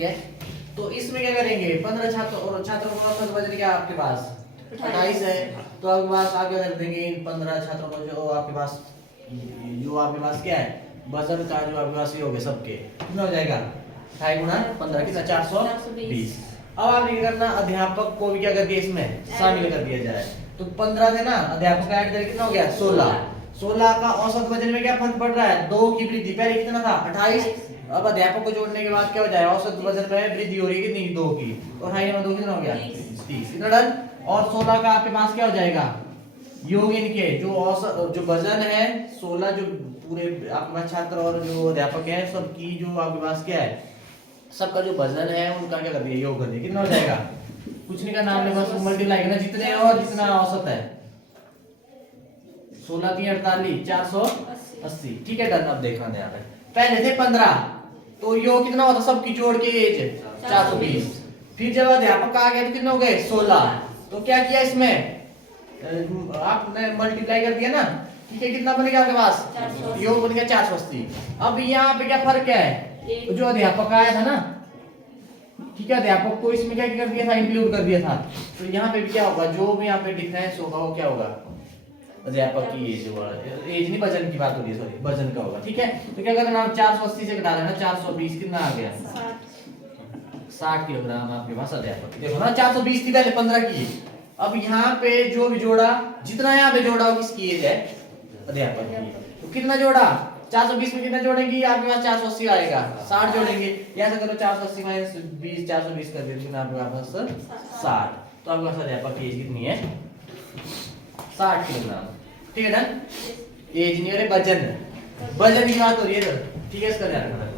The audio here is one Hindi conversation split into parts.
ठीक है, तो इसमें क्या करेंगे, 15 छात्र और छात्रों का औसत वजन क्या आपके पास 28 है, तो आपके पास आगे रख देंगे इन 15 छात्रों को, जो आपके पास क्या है वजन का, जो आपके पास ये हो गए सबके, कितना हो जाएगा 28 गुणा 15 कितना 420। अब आपने क्या करना, अध्यापक को भी क्या कर दिया इसमें शामिल कर दिया जाए, तो 15 थे ना, अध्यापक का ऐड करके कितना हो गया 16 का औसत वजन में क्या फर्क पड़ रहा है, 2 की वृद्धि, पहले कितना था 28, अब अध्यापक को जोड़ने के बाद क्या हो जाएगा, औसत वजन में वृद्धि हो रही है कितनी 2 की, और 2 में 2 कितना हो गया 30, कितना डन। और 16 का आपके पास क्या हो जाएगा, योग इनके जो औसत जो वजन है 16, जो पूरे आपके पास छात्र और जो अध्यापक है सबकी जो आपके पास क्या है, सबका जो वजन है उनका क्या कर दिया, योग कर दिया, कितना हो जाएगा, कुछ नहीं करना आपने, बस मल्टीप्लाई करना जितने और जितना औसत है, 16 3 48 480, ठीक है डन। अब देखना ध्यान है, पहले थे 15, तो योग कितना होता सबकी जोड़ के एज 420, फिर जब अध्यापक आ गया तो कितने हो गए 16, तो क्या किया इसमें आपने मल्टीप्लाई कर दिया ना, ठीक है, कितना बन गया आपके पास, योग बन गया 480। अब यहाँ पे क्या फर्क है, जो अध्यापक आया था ना, ठीक है, अध्यापक को इसमें क्या कर दिया था, इंक्लूड कर दिया था, तो यहाँ पे भी क्या होगा, जो भी यहाँ पे डिफरेंस होगा वो क्या होगा, अध्यापक की एज होगा, एज नहीं वजन की बात हो रही है, सॉरी वजन का होगा, ठीक है। तो क्या करना, 480 से घटा देना 420, कितना आ गया 60 किलोग्राम आपके पास अध्यापक, देखो ना 420 थी पहले 15 की, अब यहाँ पे जो भी जोड़ा, जितना यहाँ पे जोड़ा किसकी एज है, अध्यापक की, तो कितना जोड़ा 420 में कितना जोड़ेंगे, आपके पास 480 आएगा, 60 जोड़ेंगे, ऐसा करो 480 माइनस 20, 420 कर देते हैं आपके पास 60, तो आपके पास अध्यापक की एज कितनी है 60 किलोग्राम, ठीक है डन। एज नहीं, अरे वजन की बात हो रही है, ठीक है, इसका ध्यान रखना।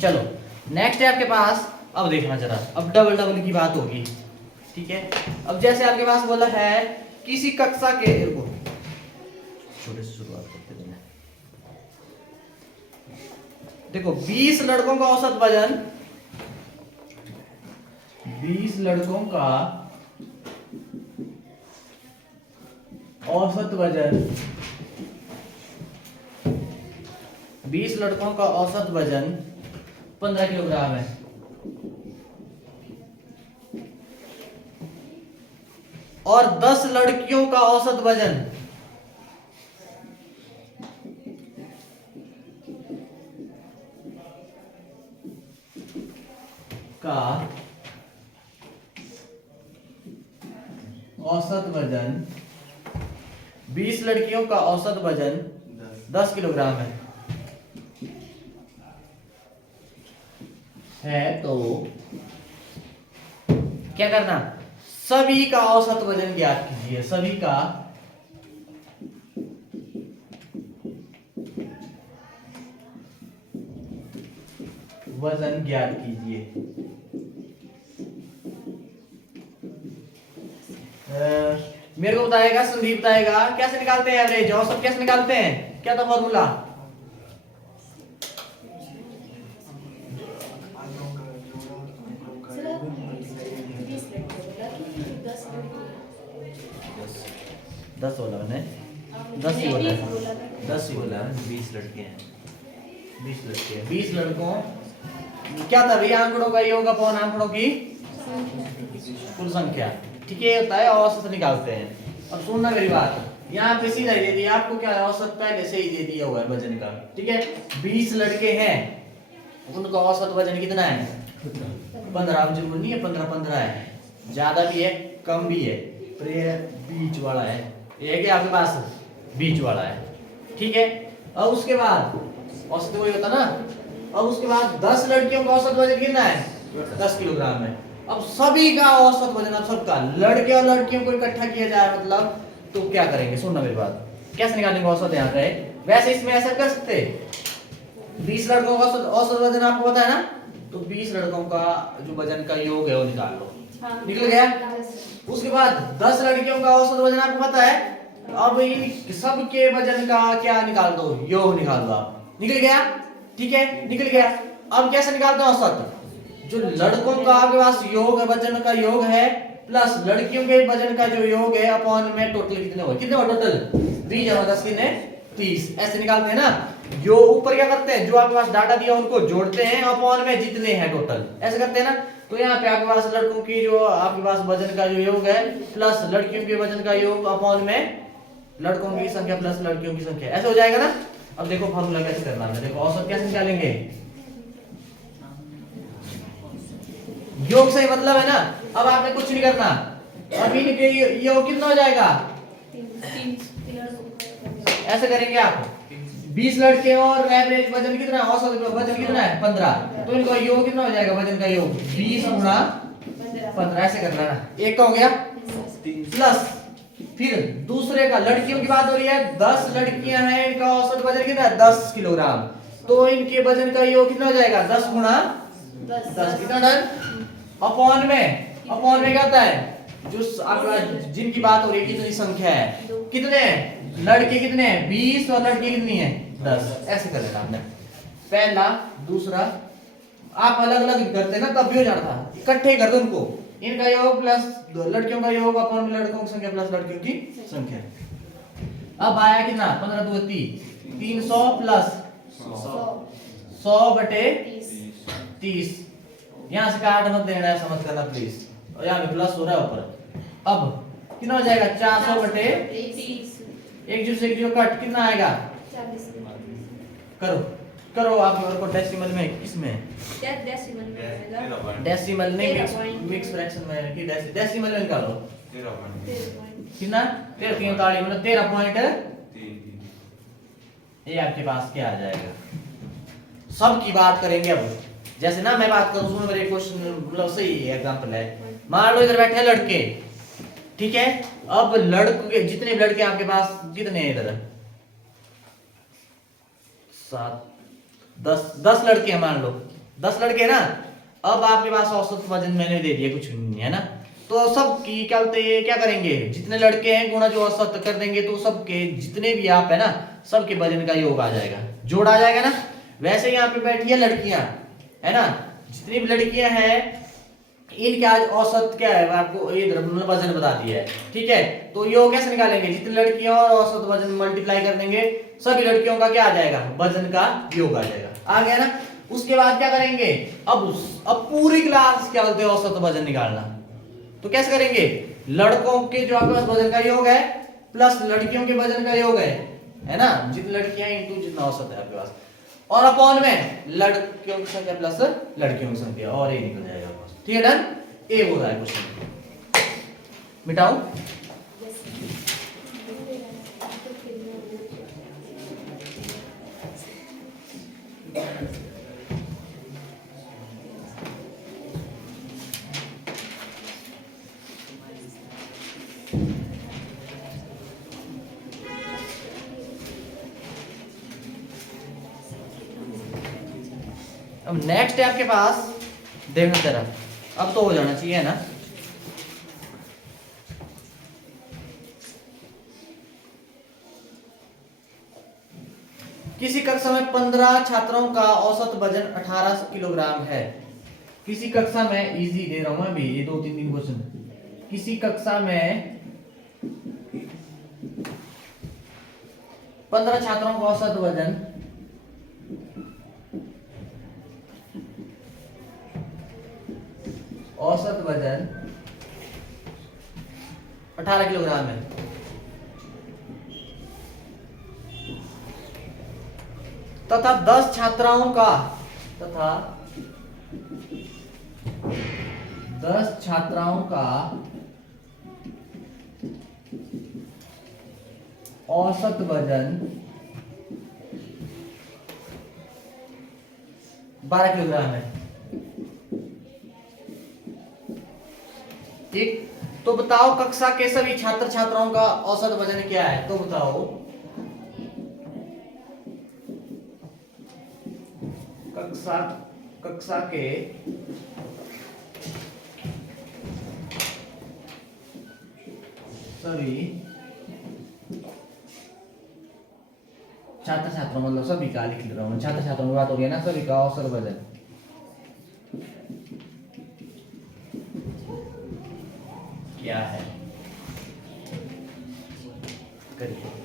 चलो नेक्स्ट है आपके पास, अब देखना जरा, अब डबल की बात होगी, ठीक है। अब जैसे आपके पास बोला है किसी कक्षा के, छोटे से शुरुआत करते हैं, देखो 20 लड़कों का औसत वजन, 20 लड़कों का औसत वजन, 20 लड़कों का औसत वजन 15 किलोग्राम है, और 10 लड़कियों का औसत वजन का औसत वजन 20 लड़कियों का औसत वजन 10 किलोग्राम है, तो क्या करना, सभी का औसत वजन ज्ञात कीजिए, सभी का वजन ज्ञात कीजिए। मेरे को बताएगा, संदीप बताएगा कैसे निकालते हैं एवरेज, औसत कैसे निकालते हैं, क्या था फॉर्मूला, दस बोला मैंने, 10 ही बोला है, 10 ही बोला है, 20 लड़के हैं, 20 लड़कों क्या था भैया, आंकड़ों का योग अपॉन आंकड़ों की कुल संख्या, ठीक है, होता है, औसत निकालते हैं। अब सुनना मेरी बात, यहाँ पे सीधा ही दे दिया आपको, क्या है औसत पहले से ही दे दिया हुआ है वजन का, ठीक है, 20 लड़के हैं, उनका औसत वजन कितना है 15, अब जरूर नहीं है 15 है, ज्यादा भी है कम भी है, पर ये बीच वाला है, ये है कि आपके पास बीच वाला है, ठीक है। अब उसके बाद औसत वही होता ना, अब उसके बाद 10 लड़कियों का औसत वजन कितना है 10 किलोग्राम है। अब सभी का औसत वजन, अब सबका, लड़के और लड़कियों को इकट्ठा किया जाए मतलब, तो क्या करेंगे, सुनना मेरी बात, कैसे निकालेंगे औसत यहाँ पे? वैसे इसमें ऐसा कर सकते, 20 लड़कों का औसत वजन आपको पता है ना, तो 20 लड़कों का जो वजन का योग है वो निकाल लो। निकल गया। उसके बाद 10 लड़कियों का औसत वजन आपको पता है, अब इन सब के वजन का क्या निकाल दो, योग निकाल दो आप। निकल गया, ठीक है, निकल गया। अब कैसे निकालते हैं औसत? जो लड़कों का आपके पास योग है, वजन का योग है, प्लस लड़कियों के वजन का जो योग है अपॉन में टोटल कितने हो, कितने हो टोटल 20 जमा 10 कितने 30, ऐसे निकालते हैं ना। जो ऊपर क्या करते हैं, जो आपके पास डाटा दिया उनको जोड़ते हैं अपॉन में जितने हैं टोटल, ऐसे करते हैं ना। तो यहाँ पे आपके पास लड़कों की जो आपके पास वजन का जो योग है प्लस लड़कियों के वजन का योग अपॉन में लड़कों की संख्या प्लस लड़कियों की संख्या, ऐसे हो जाएगा ना। अब देखो फॉर्मूला कैसे करना है, देखो औसत कैसे निकालेंगे, योग से मतलब है ना। अब आपने कुछ नहीं करना, अब इनके योग कितना हो जाएगा, ऐसे करेंगे आप। 20 लड़के और एवरेज वजन कितना, औसत वजन कितना है 15, तो इनका योग कितना हो जाएगा, वजन का योग 20 गुणा 15, ऐसे करना है ना। एक का हो गया प्लस फिर दूसरे का, लड़कियों की बात हो रही है, 10 लड़कियां हैं, इनका औसत वजन कितना है 10 किलोग्राम, तो इनके वजन का योग कितना हो जाएगा 10 गुणा 10, कितना डन, अपॉन में क्या होता है, जो आपका जिनकी बात हो रही है कितनी संख्या है, कितने लड़के कितने हैं 20 और लड़की कितनी है 10, ऐसे कर लेना आपने। पहला दूसरा आप अलग अलग करते ना तब भी हो जाता था, इकट्ठे कर दो उनको, इनका योग प्लस लड़कियों का योग अपॉन लड़कों की संख्या प्लस लड़कियों की संख्या। अब आया कितना 15 2 30, 300 प्लस 100 बटे 30, यहाँ से काट मत देना है, समझ करना प्लीज, और यहाँ पे प्लस हो रहा है ऊपर। अब कितना हो जाएगा 400 बटे 30, एक जो से एक जो कट कितना आएगा, करो करो आप मेरे को डेसिमल में, किसमें डेसिमल नहीं मिक्स फ्रैक्शन में, कि डेसिमल में निकालो कितना 13 मतलब 13.3, ये आपके पास क्या आ जाएगा। सब की बात करेंगे अब, जैसे ना मैं बात करूं, सुनो मेरे क्वेश्चन मतलब सही एग्जांपल है। मान लो इधर बैठे हैं लड़के, ठीक है, अब लड़के जितने लड़के आपके पास कितने हैं इधर 7 10 लड़के हैं, मान लो 10 लड़के हैं ना। अब आपके पास औसत वजन मैंने दे दिया, कुछ नहीं है ना, तो सब की क्या करेंगे, जितने लड़के हैं गुणा जो औसत कर देंगे, तो सबके जितने भी आप है ना सबके वजन का योग आ जाएगा, जोड़ आ जाएगा ना। वैसे यहाँ पे बैठी है लड़कियां है ना, जितनी भी लड़कियां हैं इनका औसत क्या है आपको ये वजन बता दिया है, ठीक है। तो योग कैसे निकालेंगे, जितनी लड़कियां और औसत वजन मल्टीप्लाई कर देंगे, सभी लड़कियों का क्या आ जाएगा, वजन का योग आ जाएगा, आ गया ना। उसके बाद क्या करेंगे, अब पूरी क्लास क्या बोलते हैं औसत वजन निकालना, तो कैसे करेंगे, लड़कों के जो आपके पास वजन का योग है प्लस लड़कियों के वजन का योग है ना, जितनी लड़कियां इंटू जितना औसत है आपके पास, और अपॉन में लड़कियों की संख्या प्लस लड़कियों की संख्या, और ये निकल जाएगा, ठीक है डन। ए बोल रहा है क्वेश्चन, मिटाऊं अब नेक्स्ट है आपके पास, देखो जरा, अब तो हो जाना चाहिए ना। किसी कक्षा में 15 छात्रों का औसत वजन 18 किलोग्राम है। किसी कक्षा में, इजी दे रहा हूं मैं भी, ये 2-3 क्वेश्चन। किसी कक्षा में 15 छात्रों का औसत वजन 18 किलोग्राम है, तथा 10 छात्राओं का औसत वजन 12 किलोग्राम है, ठीक। तो बताओ कक्षा के सभी छात्र छात्राओं का औसत वजन क्या है, तो बताओ कक्षा कक्षा के सभी छात्र छात्रों, मतलब सभी का लिख रहा हूँ, छात्र छात्रों की बात हो रही है ना, सभी का औसत वजन क्या है, करिए।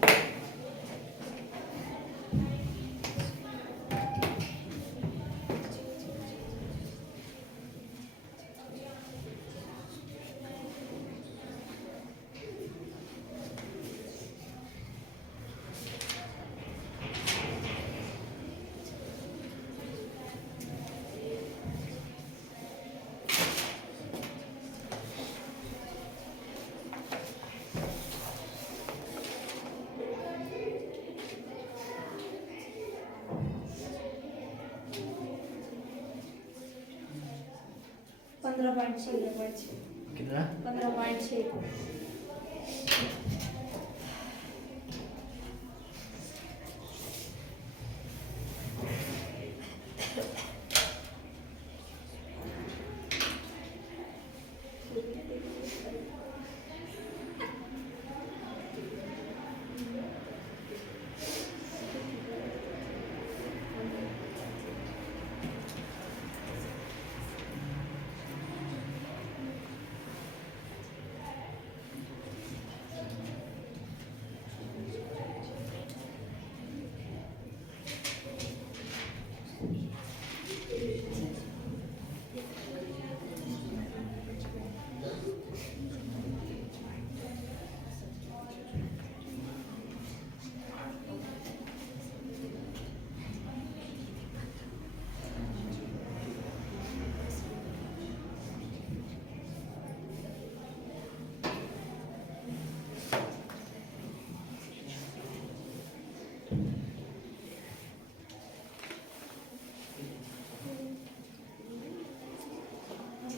कितना 15.6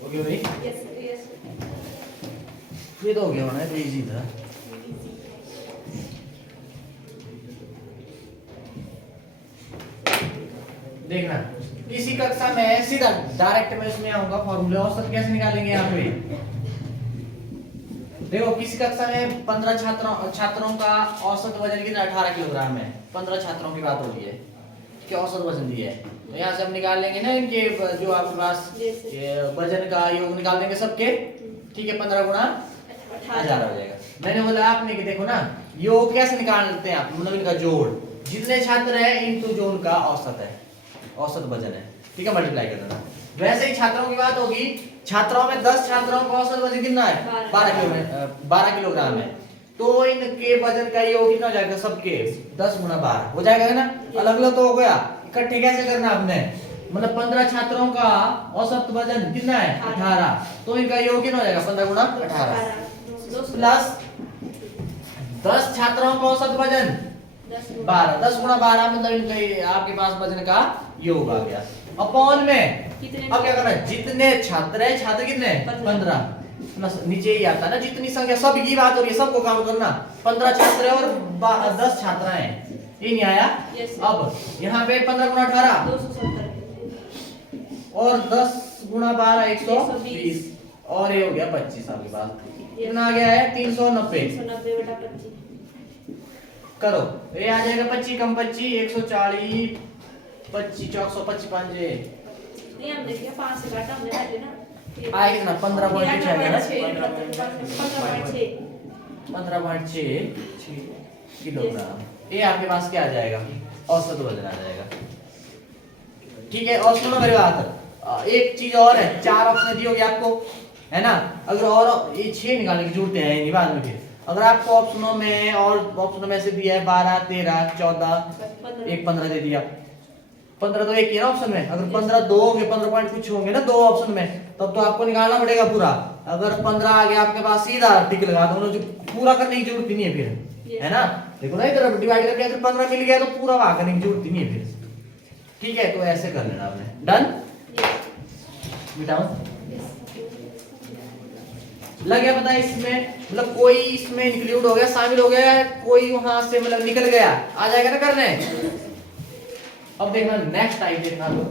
ओके भाई, यस यस ये तो हो गया होना है, तो इजी था। देखना इसी कक्षा में सीधा डायरेक्ट में इसमें आऊंगा, फॉर्मूला औसत कैसे निकालेंगे यहाँ पे। देखो किसी कक्षा में 15 छात्रों का औसत वजन कितना 18 किलोग्राम है, 15 छात्रों की बात हो रही है कि औसत वजन दिया है, तो यहाँ से हम निकाल लेंगे ना इनके जो आपके पास वजन का योग निकाल देंगे सबके, ठीक है। 15 गुणा 1000 हो जाएगा। मैंने बोला आपने कि देखो ना योग कैसे निकालते हैं आप, मतलब इनका जोड़, जितने छात्र है इंटू जो उनका औसत है, औसत वजन है, ठीक है, मल्टीप्लाई कर देना। वैसे ही छात्रों की बात होगी, छात्रों में 10 छात्रों का औसत वजन कितना है 12 किलोग्राम है, तो इनके वजन का योग कितना हो जाएगा सबके 10 गुणा 12 हो जाएगा ना। अलग अलग तो हो गया, इकट्ठे कैसे करना आपने, मतलब 15 छात्रों का औसत वजन कितना है 18, तो इनका योग कितना हो जाएगा 15 गुणा 18 प्लस 10 छात्रों का औसत वजन 12, 10 गुणा 12 मतलब इनका आपके पास वजन का योग आ गया, अपॉन में अब क्या करना है, जितने छात्र है, छात्र कितने 15 प्लस नीचे ही आता है ना जितनी संख्या, सब की बात हो रही है, सबको काम करना, 15 छात्र है और 10 छात्राएं हैं, ये नहीं आया। अब यहाँ पे 15 गुणा 18 270 और 10 गुणा 12 120 और ये हो गया 25 आपके पास, कितना आ गया है 390 करो, ये आ जाएगा 25 कम 25 140 25 425 5 नहीं हम देखिए 5 से काटा हमने पहले ना आए कितना 15.6 है ना 15.6 किलोग्राम, ये आपके पास क्या आ जाएगा औसत वजन आ जाएगा, ठीक है। और सुनो मेरी बात, एक चीज और है, 4 ऑप्शन दी होगी आपको है ना, अगर और ये 6 निकालने की जरूरत है नहीं बाद में, फिर अगर आपको ऑप्शनों में और ऑप्शनों में से दिया है 12 13 14 एक 15 दे दिया, 15 तो एक ही है ना ऑप्शन में, अगर 15 दो होंगे 15 पॉइंट कुछ होंगे ना दो ऑप्शन में, तब तो आपको निकालना पड़ेगा पूरा। अगर 15 आ गया आपके पास सीधा टिक लगा दो, जो पूरा करने की जरूरत ही नहीं है फिर, है ना। देखो ना इधर डिवाइड करके अगर 15 मिल गया तो पूरा वहां करने की जरूरत ही नहीं है फिर, ठीक है। तो ऐसे कर लेना आपने, डन बिटाओ, लग गया पता है इसमें, मतलब कोई इसमें इंक्लूड हो गया, शामिल हो गया, कोई वहां से मतलब निकल गया, आ जाएगा ना करने, अब देखना नेक्स्ट टाइप देखना लो।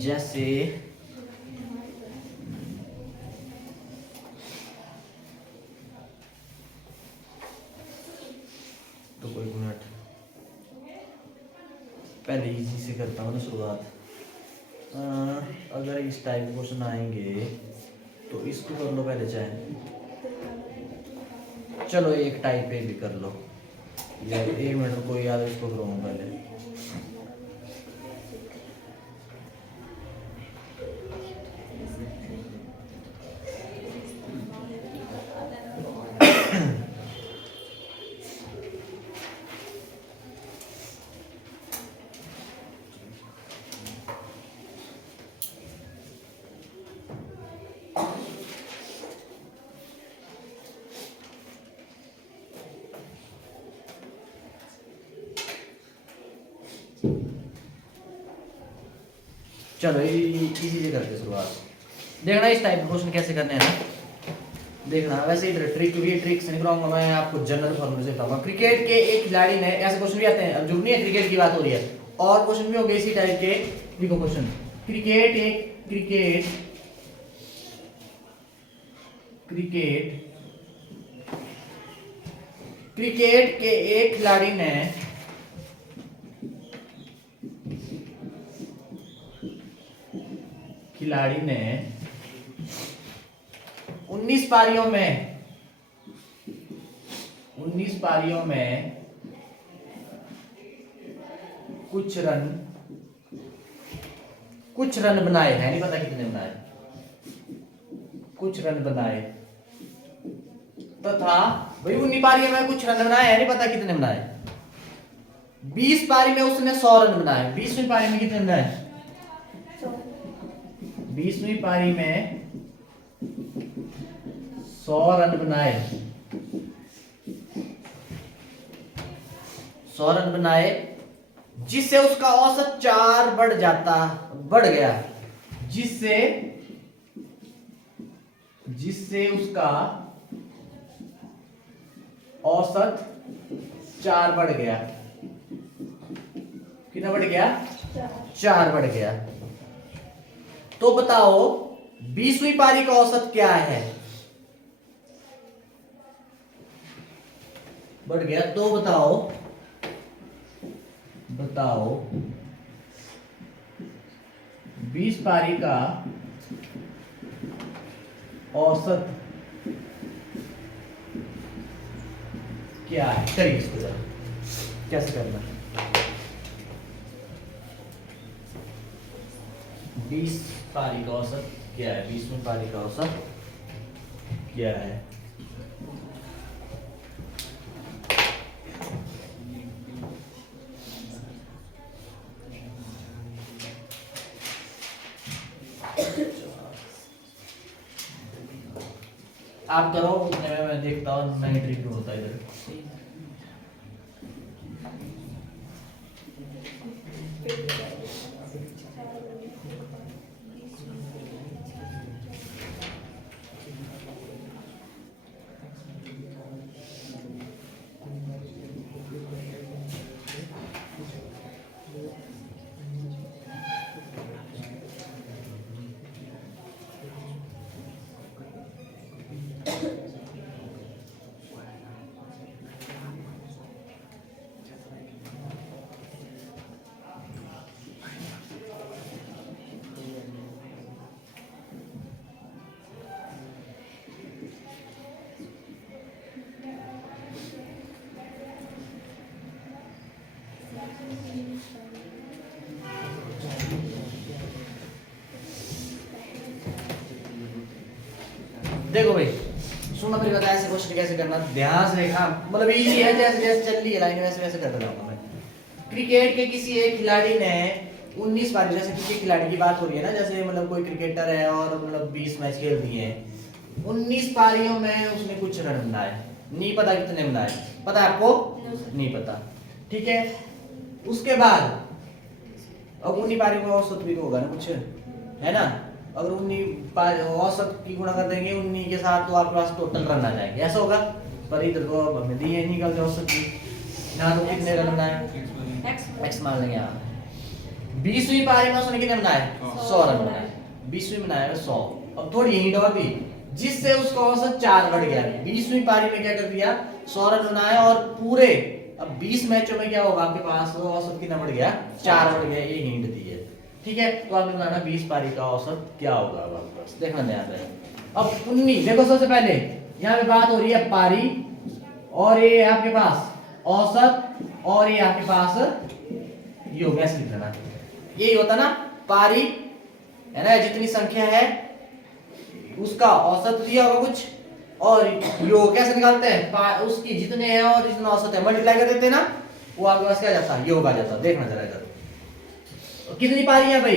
जैसे तो कोई मिनट पहले इजी से करता हूँ ना शुरुआत। अगर इस टाइप के क्वेश्चन आएंगे तो इसको कर लो पहले चाहे। चलो एक टाइप पे भी कर लो या 1 मिनट को याद इसको करूँगा पहले। चलो इसी से करते शुरुआत। देखना इस टाइप के क्वेश्चन कैसे करने हैं ना। देखना वैसे इधर ट्रिक भी ट्रिक से नहीं कराऊंगा मैं, आपको जनरल फॉर्मूले से बताऊंगा। क्रिकेट के एक खिलाड़ी ने, ऐसे क्वेश्चन भी आते हैं, अब जो नहीं है क्रिकेट की बात हो रही है, और क्वेश्चन भी हो गए इसी टाइप के। देखो क्वेश्चन, क्रिकेट के एक खिलाड़ी ने 19 पारियों में कुछ रन बनाए हैं, नहीं पता कितने बनाए, कुछ रन बनाए तथा भाई 19 पारियों में कुछ रन बनाए हैं, नहीं पता कितने बनाए। 20 पारी में उसने 100 रन बनाए। 20वीं पारी में कितने बनाए? 20वीं पारी में 100 रन बनाए। 100 रन बनाए जिससे उसका औसत 4 बढ़ गया। जिससे उसका औसत 4 बढ़ गया। कितना बढ़ गया? 4 बढ़ गया। तो बताओ 20वीं पारी का औसत क्या है? बढ़ गया। तो बताओ 20 पारी का औसत क्या है? करिए इसको जरा, कैसे करना है। 20 पारी का औसत क्या है? 20वीं पारी का औसत क्या है? आप करो, उतने में मैं देखता हूँ नई ट्रिक होता है इधर। देखो भाई सुनना मेरी बात, ऐसे क्वेश्चन कैसे करना ध्यान से देखना, मतलब इजी है, जैसे जैसे चल रही है लाइन वैसे वैसे करता जाऊंगा मैं। क्रिकेट के किसी एक खिलाड़ी ने 19 बार, जैसे किसी खिलाड़ी की बात हो रही है ना, जैसे मतलब कोई क्रिकेटर है और मतलब 20 मैच खेल दिए हैं, 19 पारियों में उसने कुछ रन बनाए, नहीं पता कितने बनाए, पता है आपको? नहीं पता। ठीक है। उसके बाद अब 19 पारियों का औसत भी तो होगा ना कुछ, है ना। अगर 19 औसत की गुणा कर देंगे 19 के साथ तो आपके पास टोटल रन आ जाएंगे, ऐसा होगा। पर इधर तो अब हमें दी है निकल के औसत की, यहाँ तो कितने रन बनाए, एक्स मान लेंगे यहाँ। 20वीं पारी में उसने कितने बनाए, 100 रन बनाए। 20वीं बनाया 100। अब थोड़ी हिंट और दी, जिससे उसका औसत 4 बढ़ गया। 20वीं पारी में क्या कर दिया, 100 रन बनाए और पूरे अब 20 मैचों में क्या होगा आपके पास औसत कितना बढ़ गया, 4 बढ़ गया। ये हिंट दी है, ठीक है। तो आपने बनाना 20 पारी का औसत क्या होगा, अब आपके पास देखना ध्यान रहे। अब 19 देखो, सबसे पहले यहाँ पे बात हो रही है पारी, और ये आपके पास औसत, और ये आपके पास योग, ऐसे लिख लेना। यही होता ना पारी, है ना, जितनी संख्या है उसका औसत दिया होगा कुछ, और योग कैसे निकालते हैं, उसकी जितने हैं और जितना औसत है मल्टीप्लाई कर देते हैं ना, वो आपके पास क्या जाता है, योग आ जाता है। देखना जरा इधर कितनी पारी है भाई,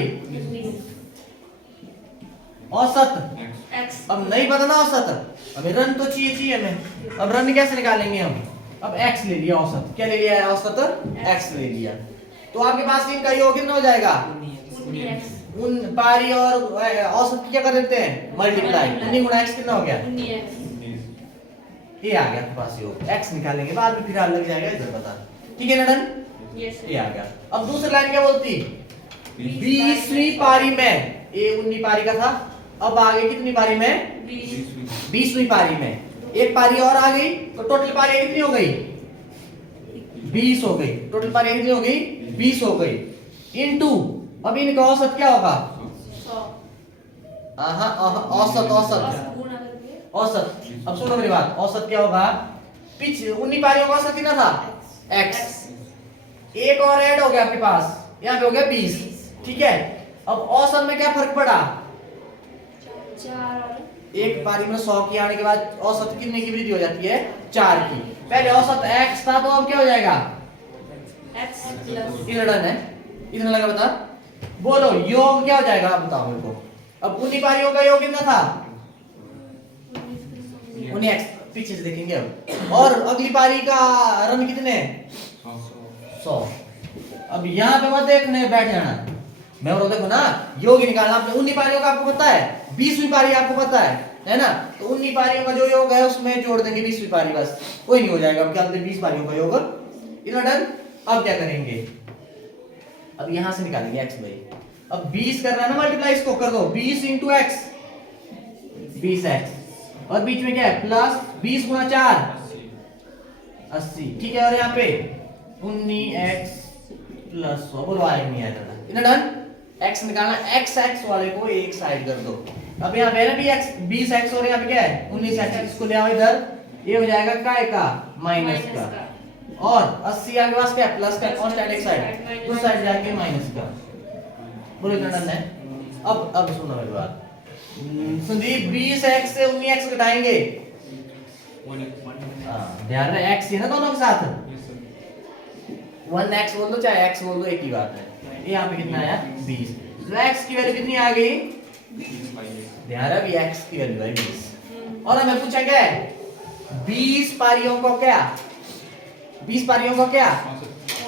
औसत एक्स। अब नहीं पता ना औसत, हमें रन तो चाहिए हमें। अब रन कैसे निकालेंगे हम, अब x ले लिया औसत, क्या ले लिया है औसत, x ले लिया। तो आपके पास इनका योग कितना हो जाएगा, उन पारी और औसत की क्या कर देते हैं, मल्टीप्लाई। 19 गुणा x कितना हो गया, ये आ गया आपके पास योग। x निकालेंगे बाद में, फिर लग जाएगा इधर पता, ठीक है ना, डन। ये आ गया। अब दूसरी लाइन क्या बोलती, 20वीं पारी में, ये 19 पारी का था, अब आ गई कितनी पारी में, 20वीं पारी में। एक पारी और आ गई तो टोटल पारी कितनी हो गई, 20 हो गई। टोटल पारी कितनी हो गई, 20 हो गई। इनटू अब इनका औसत क्या होगा, औसत औसत। अब सुनो मेरी बात, औसत क्या होगा, पिछले 19 पारियों का औसत कितना था, x। एक और ऐड हो गया आपके पास, यहाँ पे हो गया 20, ठीक है। अब औसत में क्या फर्क पड़ा, एक पारी में 100 की आने के बाद औसत कितने की वृद्धि हो जाती है, 4 की। पहले औसत x था, तो अब क्या हो जाएगा, इधर डन है, इतना लगा बता, बोलो योग क्या हो जाएगा, आप बताओ मेरे को। अब 19 पारियों का योग कितना था, 19x, पीछे से देखेंगे अब। और अगली पारी का रन कितने, 100। अब यहाँ पे मत देखने बैठ जाना, मैं और देखो ना, योग ही निकालना। आपने 19 पारियों का आपको पता है, 20वीं पारी आपको पता है ना। तो 19 पारियों का जो योग है उसमें जोड़ देंगे 20वीं पारी, बस कोई नहीं हो जाएगा। अब क्या 20 पारियों का योग इतना डन। अब क्या करेंगे, अब यहां से निकालेंगे x भाई। अब 20 करना है ना मल्टीप्लाई, इसको कर दो 20 इंटू x, 20x, और बीच में क्या है प्लस 20 गुणा 4 80, ठीक है। और यहाँ पे 19x प्लस 100, बोलो आएगा नहीं आएगा, इतना डन। x निकालना, x वाले को एक साइड कर दो। अब यहाँ पे ना भी 20x और यहाँ पे क्या है 19x, इसको ले आओ इधर, ये हो जाएगा काय का माइनस का, और 80 आपके पास क्या प्लस का, कांस्टेंट एक साइड, दूसरी साइड जाके माइनस का, बोलो इतना डन है। अब सुनो मेरी बात, संदीप 20x से 19x घटाएंगे, ध्यान रहे x है ना दोनों के साथ, 1x बोल दो चाहे x बोल दो, एक ही बात है। ये यहाँ पे कितना आया 20, तो x की वैल्यू कितनी आ गई, ध्यान रहे अभी x की वैल्यू है 20। और हमें पूछा क्या है, 20 पारियों को क्या, 20 पारियों का क्या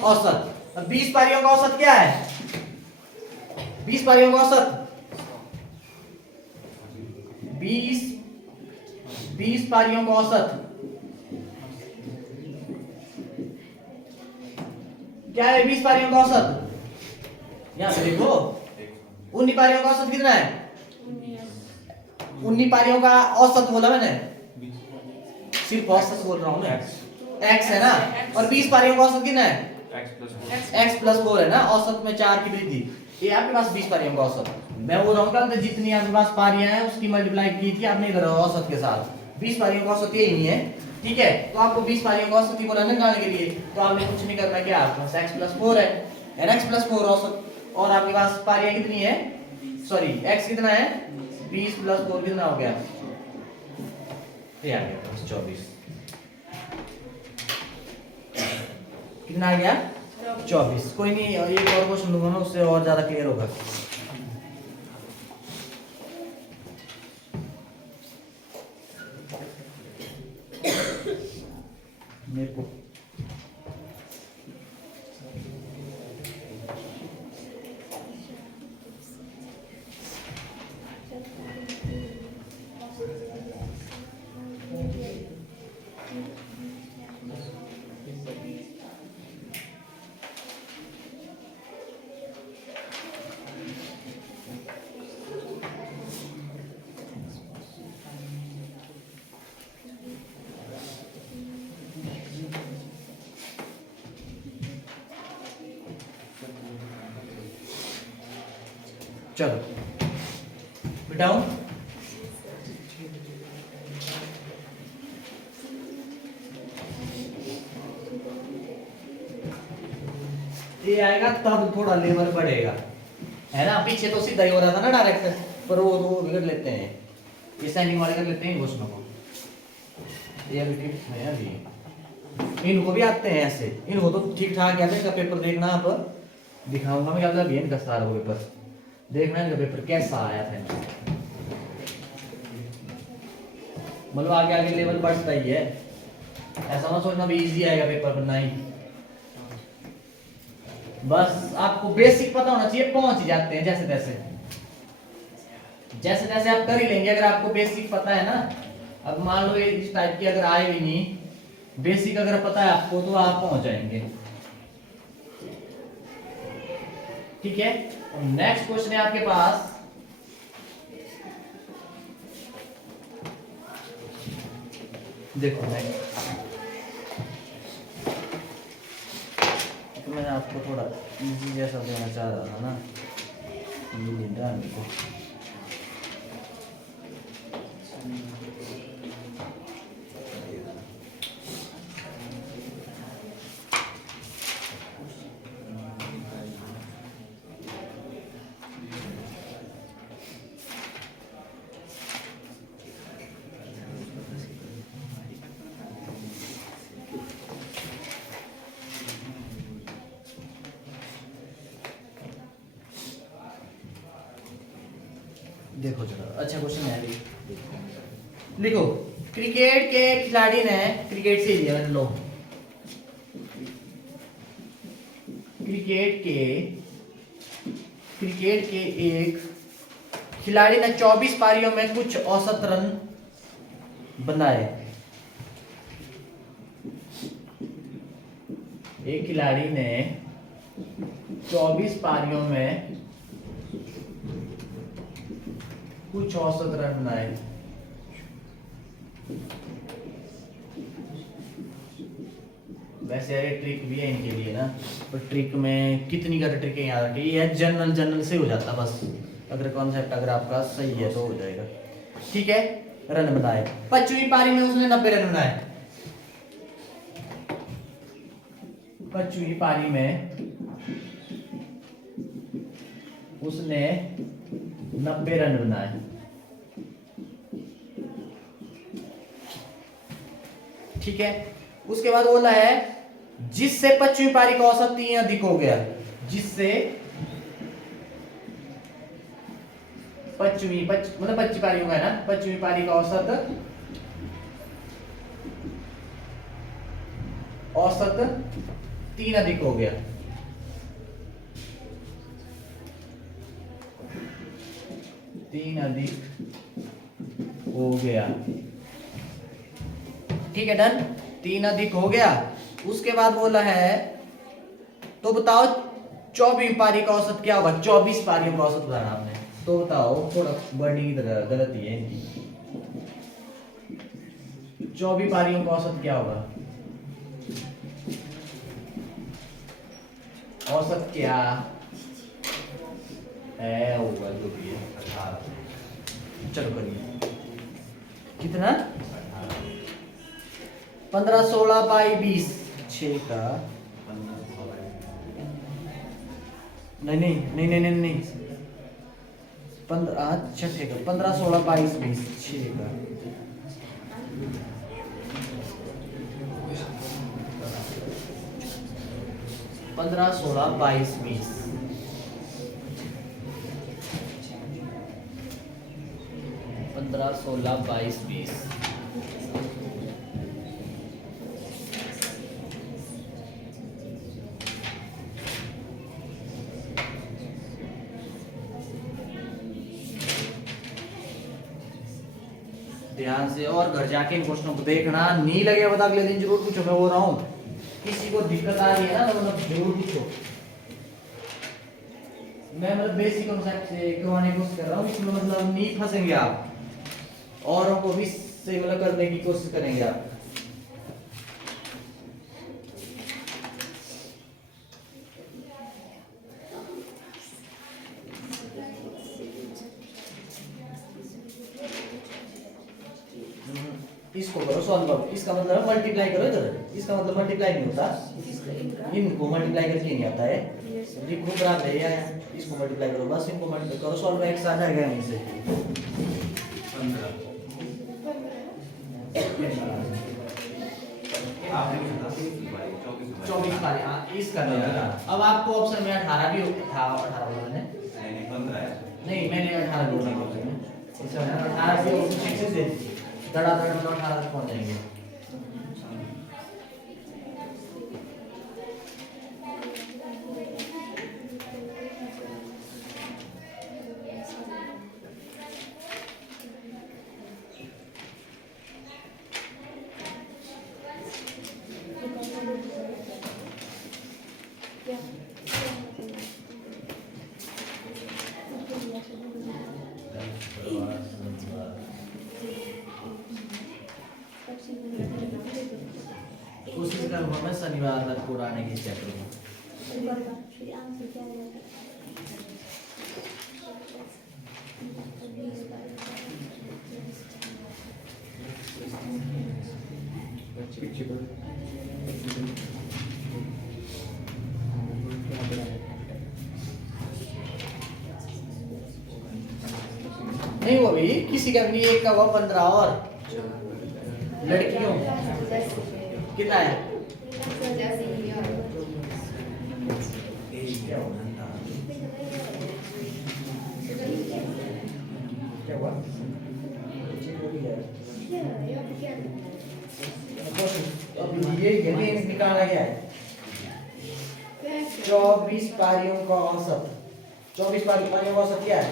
औसत। अब 20 पारियों का औसत क्या है, 20 पारियों का औसत 20 पारियों का औसत क्या है, 20 पारियों का औसत, यहां पे देखो 19 पारियों का औसत कितना है, 19 पारियों का औसत बोला मैंने, सिर्फ औसत बोल रहा हूं मैं, x है ना। और 20 पारियों का औसत कितना है, x प्लस 4 है ना, औसत में 4 की वृद्धि, ये आपके पास 20 पारियों का औसत। मैं बोल रहा हूँ जितनी आपके पास पारियां हैं उसकी मल्टीप्लाई की थी आपने इधर औसत के साथ, 20 पारियों का औसत यही नहीं है, ठीक है। तो आपको 20 पारियों का औसत ही बोला निकालने के लिए, तो आपने कुछ नहीं करना, क्या आपके पास x प्लस 4 है, x प्लस 4 औसत, और आपके पास पारियां कितनी है, सॉरी x कितना है 20 प्लस 4 कितना हो गया, ये आ गया 24, कितना आ गया 24। कोई नहीं, एक और क्वेश्चन लूंगा ना, उससे और ज्यादा क्लियर होगा। मेरे को चलो बिठाओ। ये आएगा तब थोड़ा लेवल बढ़ेगा, है ना। पीछे तो सीधा ही हो रहा था ना डायरेक्ट, पर वो भी कर लेते हैं, ये साइनिंग वाले कर लेते हैं क्वेश्चनों को। ये अभी ठीक है, अभी इनको भी आते हैं ऐसे, इनको तो ठीक ठाक आते हैं। पेपर देखना, आप दिखाऊंगा मैं क्या भी इनका सारा पेपर देखना, इनका पेपर कैसा आया था। मतलब आगे आगे लेवल बढ़ता ही है, ऐसा मत सोचना भी इजी आएगा पेपर, नहीं। बस आपको बेसिक पता होना चाहिए, पहुंच ही जाते हैं जैसे तैसे, जैसे तैसे आप कर ही लेंगे अगर आपको बेसिक पता है ना। अब मान लो इस टाइप की अगर आए भी नहीं, बेसिक अगर पता है आपको तो आप पहुंच जाएंगे। ठीक है, नेक्स्ट क्वेश्चन है आपके पास, देखो नेक्स्ट। तो मैंने आपको थोड़ा इजी जैसा देना चाह रहा था ना, ये डाल दो। देखो जरा, अच्छा क्वेश्चन है अभी, लिखो। क्रिकेट के खिलाड़ी ने, क्रिकेट से लिया मैंने, लो क्रिकेट के एक खिलाड़ी ने 24 पारियों में कुछ औसत रन बनाए। एक खिलाड़ी ने 24 पारियों में कुछ औसत रन बनाए। वैसे यार ट्रिक भी है इनके लिए ना, पर ट्रिक में कितनी का ट्रिक है यार, ये है जनरल से हो जाता बस, अगर कॉन्सेप्ट अगर आपका सही है तो हो जाएगा। ठीक है, रन बनाए 25वीं पारी में उसने 90 रन बनाए। 25वीं पारी में उसने 90 रन बनाए। ठीक है, उसके बाद बोला है जिससे 25वीं पारी का औसत 3 अधिक हो गया, जिससे 25वीं मतलब 25 पारी होगा ना, 25वीं पारी का औसत 3 अधिक हो गया। ठीक है, डन। 3 अधिक हो गया। उसके बाद बोला है तो बताओ 24वीं पारी का औसत क्या होगा। 24 पारियों का औसत बताना आपने, तो बताओ, थोड़ा वर्डिंग गलती है इनकी। 24 पारियों का औसत क्या होगा, औसत क्या है, होगा जो भी है 18। चलो करिए, कितना 15 16 बाई 20 6 का, नहीं 15 छठे का 15 16 22 20 6 का 15 16 22 20 15 16 22 20। ध्यान से और घर जाके इन क्वेश्चनों को देखना, नहीं लगे बता अगले दिन जरूर पूछो। मैं बोल रहा हूँ किसी को दिक्कत आ रही है ना तो मतलब जरूर पूछो। मैं मतलब बेसिक कॉन्सेप्ट से करवाने की कोशिश कर रहा हूँ, इसमें मतलब नहीं फंसेंगे आप, औरों को भी से मतलब करने की कोशिश करेंगे आप। इसको करो सॉल्व करो, इसका मतलब मल्टीप्लाई करो इधर, इसका मतलब मल्टीप्लाई नहीं होता, इनको मल्टीप्लाई करके नहीं आता है, लिखो बराबर है या इसको मल्टीप्लाई करो, बस इनको मल्टीप्लाई करो, सॉल्व x आ जाएगा यहीं से 24 बार। इसका नहीं होगा। अब आपको ऑप्शन में 18 भी था, 18 बोला मैंने नहीं, मैंने 18 बोला ऑप्शन में, इसमें 18 भी ऑप्शन दे दीजिए, धड़ाधड़ में 18 तक पहुंच जाएंगे। कोशिश करूंगा मैं शनिवार तक पूरा आने की चेक करूंगा। नहीं वो भी किसी का भी एक का हुआ 15 और लड़कियों कितना है? क्या हुआ? अब ये निकाला गया है 24 पारियों का औसत। 24 पारियों का औसत क्या है?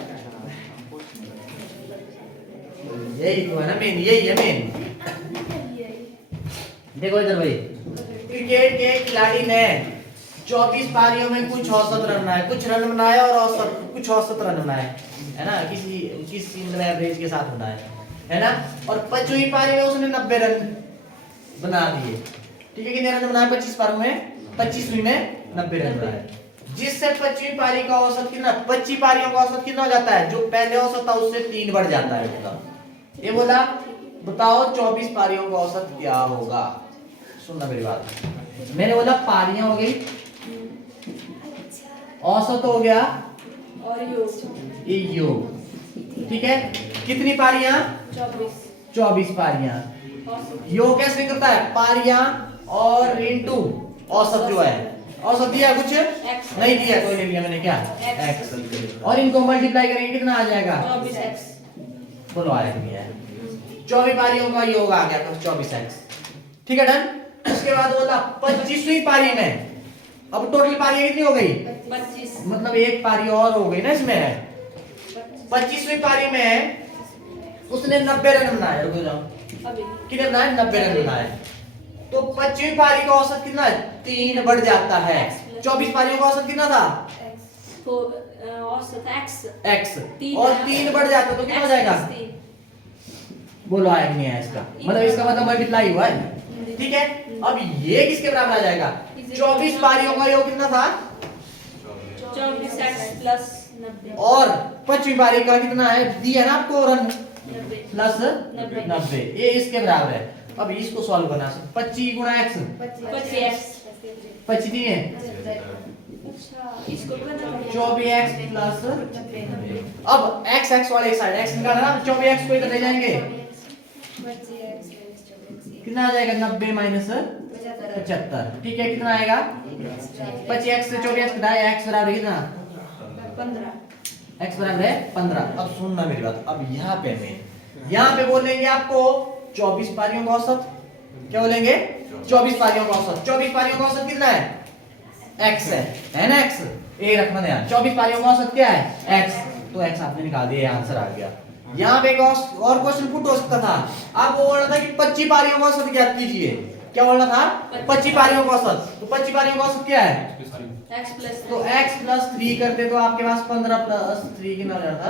यही तो है ना मेन, यही है मेन। देखो इधर भाई, क्रिकेट के खिलाड़ी ने 24 पारियों में कुछ औसत रन बनाए, कुछ रन बनाए और औसत कुछ औसत रन बनाए, है ना, किसी मतलब एवरेज के साथ बनाए, है ना। और 25वीं पारी में उसने 90 रन बना दिए। ठीक है, कितने रन बनाए 25 पारी में? 25वीं में 90 रन बनाए, जिससे 25वीं पारी का औसत कितना, 25 पारियों का औसत कितना हो जाता है? जो पहले औसत था उससे 3 बढ़ जाता है। मतलब ये बोला, बताओ 24 पारियों का औसत क्या होगा? सुनना मेरी बात, मैंने बोला पारियां हो गई, औसत हो गया और ये योग। ठीक है, कितनी पारियां? 24 पारियां। योग कैसे करता है? पारियां और इनटू औसत जो है, औसत दिया कुछ नहीं दिया तो ले लिया मैंने क्या x, और इनको मल्टीप्लाई करेंगे कितना आ जाएगा? 24x। बोलो आया नहीं है? 24 पारियों का योग आ गया तो 24x। ठीक है, डन। उसके बाद बोला 25वीं पारी में, अब टोटल पारियां कितनी हो गई? 25, मतलब एक पारी और हो गई ना इसमें। 25वीं पारी में उसने 90 रन बनाए, रुको जाओ, कितने बनाए? 90 रन बनाए। तो 25वीं पारी का औसत कितना है? 3 बढ़ जाता है। 24 पारियों का औसत कितना था? औसत x, और 3 बढ़ जाता तो कितना हो जाएगा? बोलो आया नहीं है इसका मतलब, इसका मतलब मल्टीप्लाई हुआ है। ठीक है, अब ये किसके बराबर आ जाएगा? 24 पारियों का योग कितना था? 24x प्लस 90, और 25वीं पारी का कितना है दिया ना आपको? रन प्लस 90, ये इसके बराबर है। अब इसको सॉल्व करना, 25 गुणा x, 25 नहीं है, 24x प्लस, अब x वाले साइड x निकालना, 24x को इधर ले जाएंगे, कितना आ जाएगा? 90 माइनस 75। ठीक है, कितना आएगा? 25x से 24x घटाए x बराबर कितना? 15, x बराबर है 15। अब सुनना मेरी बात, अब यहाँ पे बोलेंगे आपको 24 पारियों का औसत। क्या बोलेंगे? 24 पारियों का औसत। 24 पारियों का औसत कितना है? x है ना, x ए रखना ध्यान। 24 पारियों का औसत क्या है? x, तो x आपने निकाल दिया, आंसर आ गया। यहाँ पे एक और क्वेश्चन पुट हो सकता था। आप वो बोलना था कि 25 पारियों का औसत ज्ञात कीजिए। क्या बोलना था? 25 पारियों का औसत। तो 25 पारियों का औसत क्या है? x प्लस तो x प्लस 3 करते तो आपके पास 15 प्लस 3 कितना हो जाता?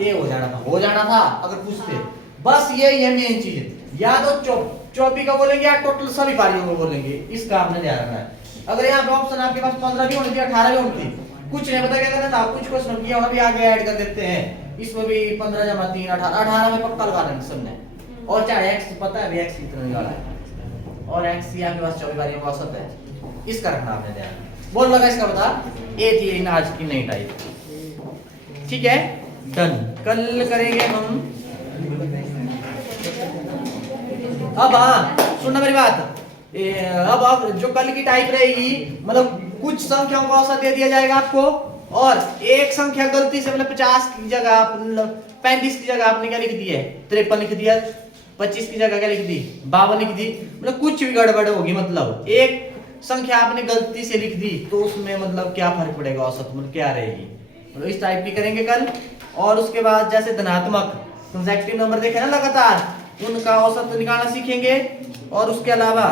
ये हो जाना था अगर पूछते। बस यही है मेन चीज। या तो चौबी का बोलेंगे या टोटल सभी पारियों को बोलेंगे, इसका आपने ध्यान रखना है। अगर यहाँ पे ऑप्शन आपके पास 15 भी होनी थी, 18 भी होनी थी, कुछ नहीं पता क्या करना था, कुछ क्वेश्चन किया होना भी आगे ऐड कर देते हैं। इसमें भी 15 जमा 3 18 में पक्का लगा देंगे सबने। और चाहे x पता है अभी x कितना निकाला है, और x यहाँ के पास 24 पारियों का औसत है, इसका रखना आपने ध्यान। बोल लगा इसका बता। ये थी इन आज की नई टाइप। ठीक है, डन। कल करेंगे हम। अब हाँ सुनना मेरी बात। अब जो कल की टाइप रहेगी, मतलब कुछ संख्याओं का औसत दे दिया जाएगा आपको, और एक संख्या गलती से मतलब 50 की जगह 35 की जगह आपने क्या लिख दी है? 53 लिख दिया। 25 की जगह क्या लिख दी? 52 लिख दी। मतलब कुछ भी गड़बड़ होगी, मतलब एक संख्या आपने गलती से लिख दी तो उसमें मतलब क्या फर्क पड़ेगा औसत, मतलब क्या रहेगी, मतलब इस टाइप की करेंगे कल। और उसके बाद जैसे धनात्मक कंसेक्टिव नंबर देखे ना लगातार, उनका औसत निकालना सीखेंगे। और उसके अलावा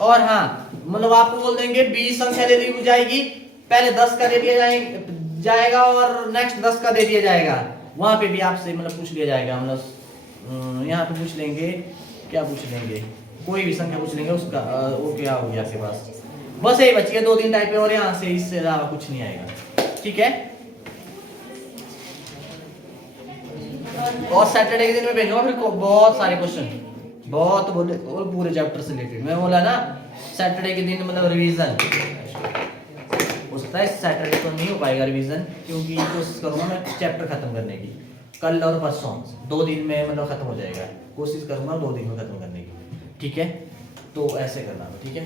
और हाँ मतलब आपको बोल देंगे 20 संख्या दे दी जाएगी, पहले 10 का दे दिया जाएगा और नेक्स्ट 10 का दे दिया जाएगा। वहां पे भी आपसे मतलब पूछ लिया जाएगा, मतलब यहाँ पे पूछ लेंगे, क्या पूछ लेंगे, कोई भी संख्या पूछ लेंगे, उसका वो क्या हो गया आपके पास। बस यही बची है 2-3 टाइप है, और यहाँ से इससे ज्यादा कुछ नहीं आएगा। ठीक है, और सैटरडे के दिन में भेजूंगा फिर बहुत सारे क्वेश्चन, बहुत बोले और पूरे चैप्टर से रिलेटेड। मैं बोला ना सैटरडे के दिन मतलब रिवीजन हो सकता है, सैटरडे को नहीं हो पाएगा रिवीजन, क्योंकि कोशिश करूंगा मैं चैप्टर खत्म करने की। कल और परसों 2 दिन में मतलब खत्म हो जाएगा, कोशिश करूंगा 2 दिन में खत्म करने की। ठीक है, तो ऐसे करना, ठीक है।